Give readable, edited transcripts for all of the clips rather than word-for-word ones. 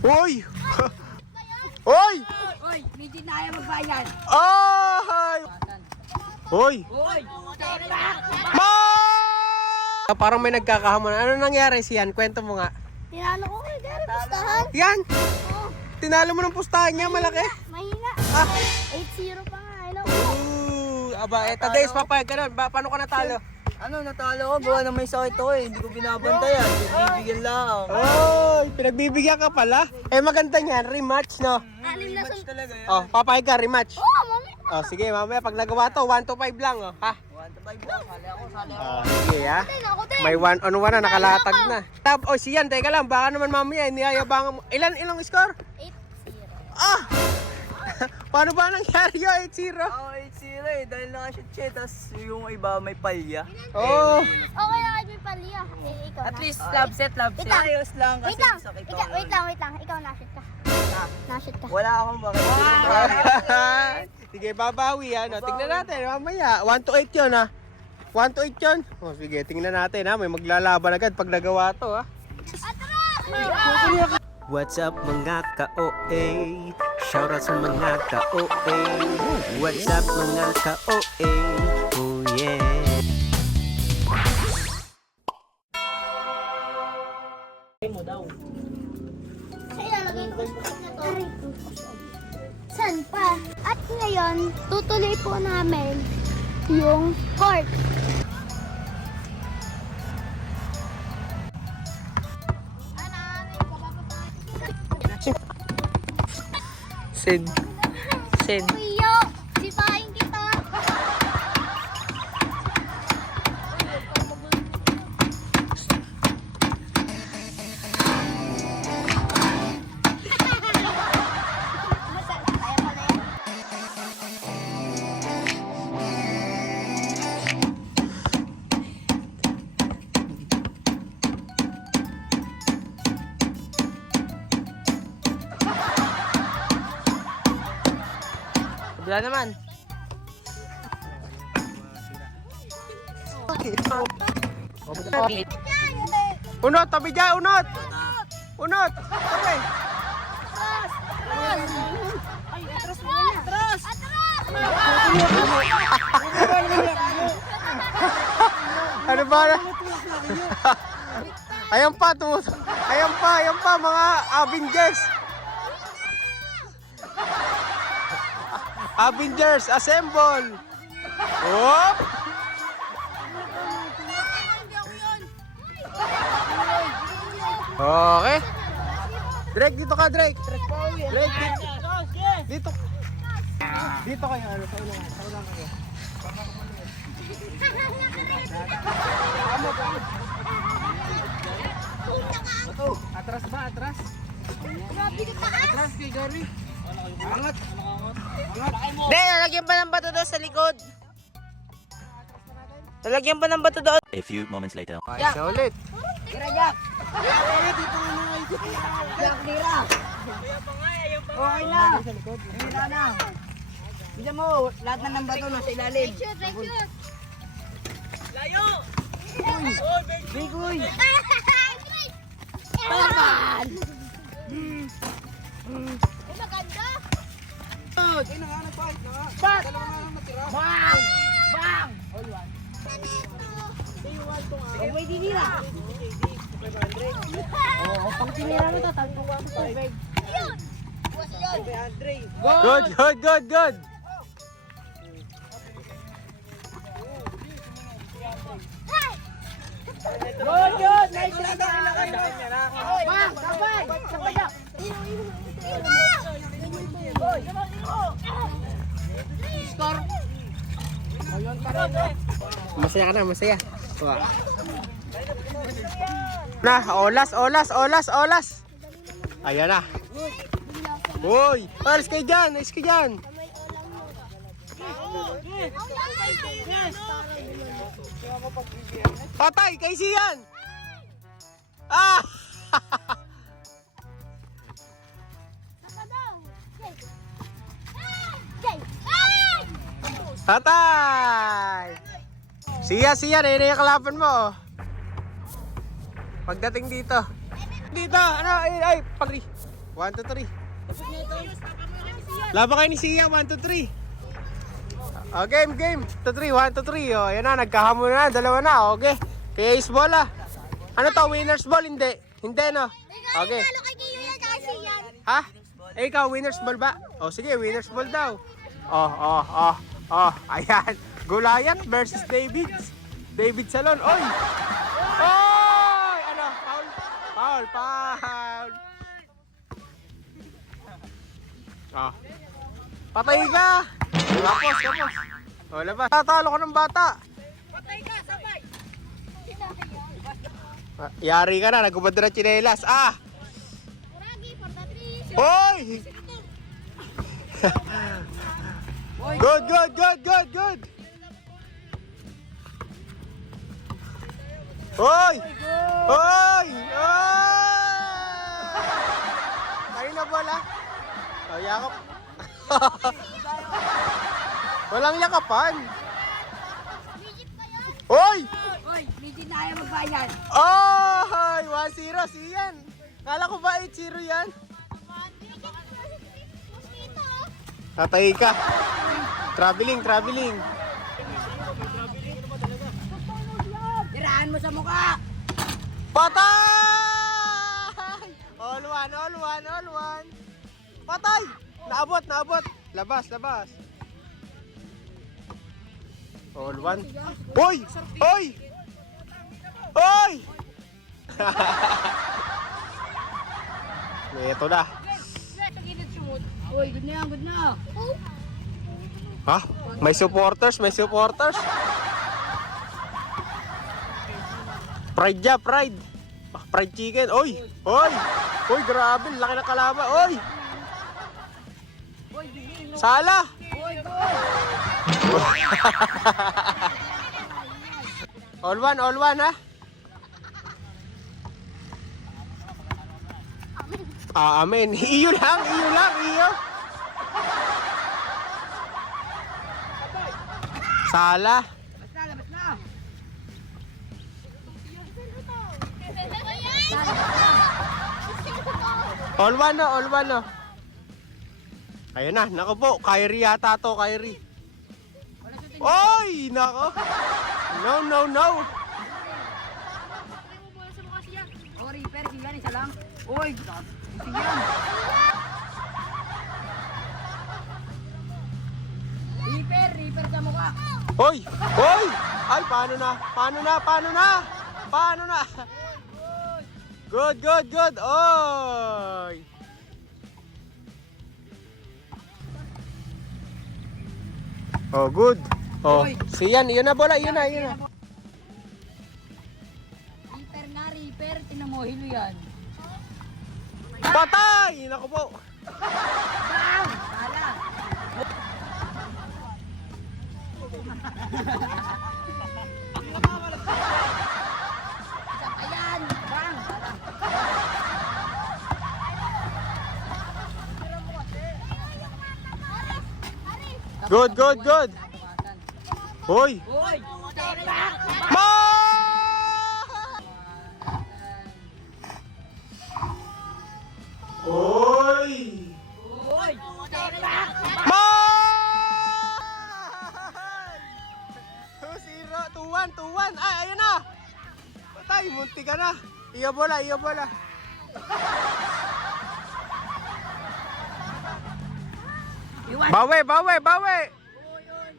Uy! Uy! Uy, hindi na kaya magbayad. Ay! Uy! Uy! Ma! Parang may nagkakahaman. Ano nangyari siyan? Kwento mo nga. Tinalo ko kay Gary pustahan. Yan! Oo, Tinalo mo ng pustahan niya, malaki. mahina. Ah! 8-0 pa nga. Hello. Aba, Tadays, papayag ka nun. Paano ka natalo? Ano, natalo ko. Gawa na may sakit ako eh. Hindi ko binabantayan. Bibigyan lang. Oh, pinagbibigyan ka pala. Eh, maganda niyan. Rematch, no? Anim na Match talaga yan. Oh, papayag ka, rematch. Oo, mami. Oh, sige, mamaya pag nagawa to, 1 to 5 lang, oh. Ha? 1 to 5 lang. Sali ako. Sige, ha? Ako din. May 1 on 1 na, nakalatag na. Tab, oh, siyan, teka lang, baka naman mamaya, niyayabangan mo. Ilang score? 8-0. Ah! Paano ba nangyari yun, 8-0? Ako 8-0 eh. Dahil nakashoot siya. Tapos yung iba may palya. Oh! Okay na kahit may palya. Ikaw At na. least love set, love Wait set. lang. Ayos lang kasi Wait lang. sakit ako. Wait lang. Ikaw na-shoot ka. Na-shoot ka. Wala akong bakit. Sige, babawi, ano? Tingnan natin, mamaya. 1 to 8 yun, ha? 1 to 8 yun. Oh, sige, tingnan natin, ha? May maglalaban agad pag nagawa to, ha? What's up mga ka-OA? Shoutout sa mga ka-OA. What's up mga ka-OA? Oh yeah. Sa ilalagay ko na to. San pa? At ngayon, tutuloy po namin yung court. Sid. Sid. Kuyo, sipain kita. Wala naman. Unot, tabi dyan, unot! Unot! Tabi! Ay, atras mo na. Atras! Ano ba na? Ayan pa, ayan pa, mga Avengers! Avengers, assemble! Hop! Okay. Drake, dito ka, Drake. Drake, dito. Dito kayo, ano, sa ulang kayo. Atras ba, atras? Grabe ka taas. Atras kay Gary. Angat. Hindi, lalagyan pa ng bato doon sa likod. Lalagyan pa ng bato doon. A few moments later. Ayos na ulit. Tira, Jack. Jack, tira. Okay na. Tira na. Bisa mo, lahat na ng bato nasa ilalim. Shoot, right shoot. Big uy. Laban! Maganda! Shot! Bang! Bang! Oh, may dinira. Oo, pang tinira mo ito, talpong ko sa tubig. Good, good, good, good. Good, good! Nice shot! Bang! Sabay! Sabay, Jack! Score! Ayun pa rin, no? Masaya ka na, masaya. Wow. Na, olas. Ayan na. Uy, alis kayo dyan, Patay, kay siyan. Ah! Patay! Siya, nene yung kalaban mo. Oh. Pagdating dito. Dito, ano, ay, pagri. 1, 2, 3. Laban kayo ni Sia, 1, 2, 3. Game, game. 2, 3, 1, 2, 3. O, yan na, nagkahamon na, dalawa na. Okay. Kaya is bola. Ano to, winner's ball? Hindi. Hindi, no? Okay. Ha? Eh, ikaw, winner's ball ba? O, sige, winner's ball daw. Ayan. Goliath versus Davids. David Salon. Oy! Oy! Ano? Foul? Foul, foul. Patay ka! Lapos, lapos. O, labas. Tatalo ka ng bata. Patay ka, sabay! Yari ka na, nagubad na tsinelas. Hoy! Good, good, good, good, good. Hoy! Hoy! Kayo na bola. O, yakap. Walang yakapan. Hoy! Hoy, hindi na ayaw magbayad. Hoy! 1-0 siyan. Kala ko ba 8-0 yan? Tatay ka. Traveling, traveling. Tirahan mo sa mukha. Patay! All one, all one, all one. Patay! Naabot, naabot. Labas, labas. All one. Hoy! Hoy! Hoy! Ito na. Hoy, good na yan, good na. Ha? May supporters, may supporters. Pride ya, pride. Fried chicken. Oy! Oy! Oy, grabe, laki ng kalaban. Oy! Sala! All one, ha? Amen. Iyo lang, iyo lang, iyo. Sala. Basta, labas na. All one na, all one na. Ayun na, nako po. Kyrie yata to, Kyrie. Oy, nako. No, no, no. Oh, Reaper, siyan, isa lang. Hoy, siyan. Reaper, Reaper sa mukha. Hoy! Hoy! Ay, paano na? Paano na? Paano na? Paano na? Good, good, good. Oy! Oh, good. Oh, siyan, yun na bola, yun na, yun na. Reaper nga, Reaper. Tinan mo, hilo yan. Patay! Naku po. Bang! Sala. Isa pa yan. Bang! Sala. Good, good, good. Hoy! Hoy! Step back! Ma! Hoy! Hoy! Step back! Ma! 2-0, 2-1, 2-1. Ay, ayun na. Patay, munti ka na. Iyo bola, iyo bola. Iwan! Bawi, bawi, bawi. Hoy! Hoy!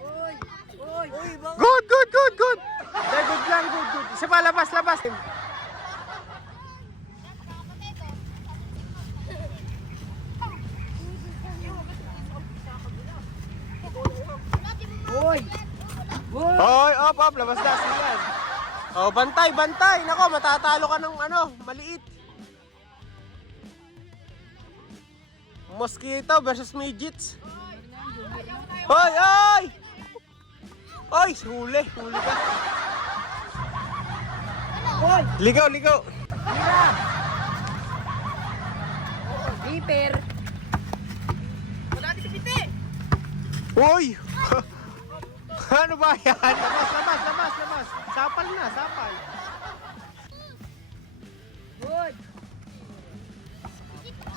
Hoy! Hoy! Good, good, good, good. Ay, good lang, good, good. Isa pa, labas, labas. Hoy! Hoy! Hoy, op, op, labas na siyan. Oh, bantay, bantay. Nako, matatalo ka ng ano, maliit. Mosquito versus midgets. Hoy, hoy! Hoy, huli, huli ka. Hoy! Ligaw, ligaw. Mira! Reaper! Hoy! Ano ba yan? Labas, labas, labas, labas. Sapal na, sapal. Good!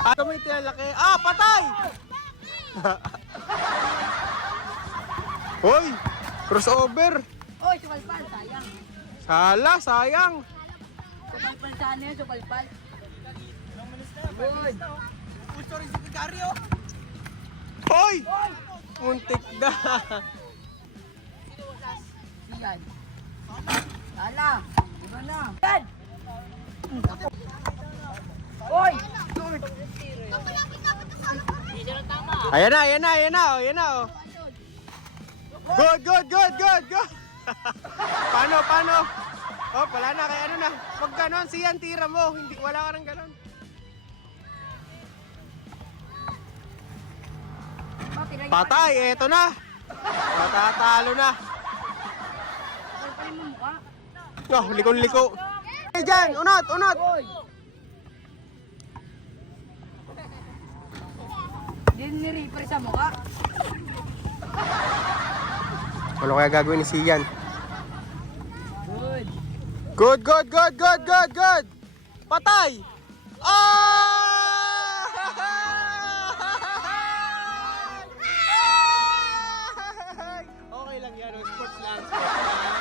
Ato may tinalaki. Ah, patay! Hoy! Crossover! Oy, supalpal, sayang. Sala, sayang! Supalpal sana yun, supalpal. Good. Hoy! Muntik na! Siyan. Sala. Iba na. Yan. Oy! Ayan na, ayan na, ayan na, oh, ayan na, oh. Good, good, good, good, good! Paano? Oh, wala na, kaya ano na. Pag ganon, siyan, tira mo. Hindi, wala ka nang ganon. Patay, eto na. Matatalo na. Supalpal mo mukha. Oh, liko-liko. Eh, dyan, unot, unot. Oy! Hindi ni-reaper sa mukha. Ano kaya gagawin ni Sian? Good. Good, good, good, good, good, good. Patay! Ah! Okay lang yan, oh, sports lang, sports lang.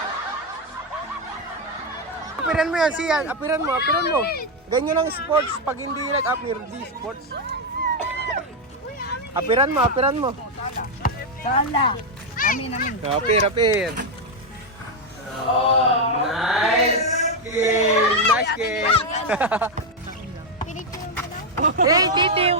Apiran mo yan, Sian. Apiran mo, apiran mo. Ganyan ang sports. Pag hindi nag-appear, di sports. Apiran mo, apiran mo. Sala. Amin. Apir, apir. Oh, nice game, nice game. Pinipili mo na. Hey, titiw!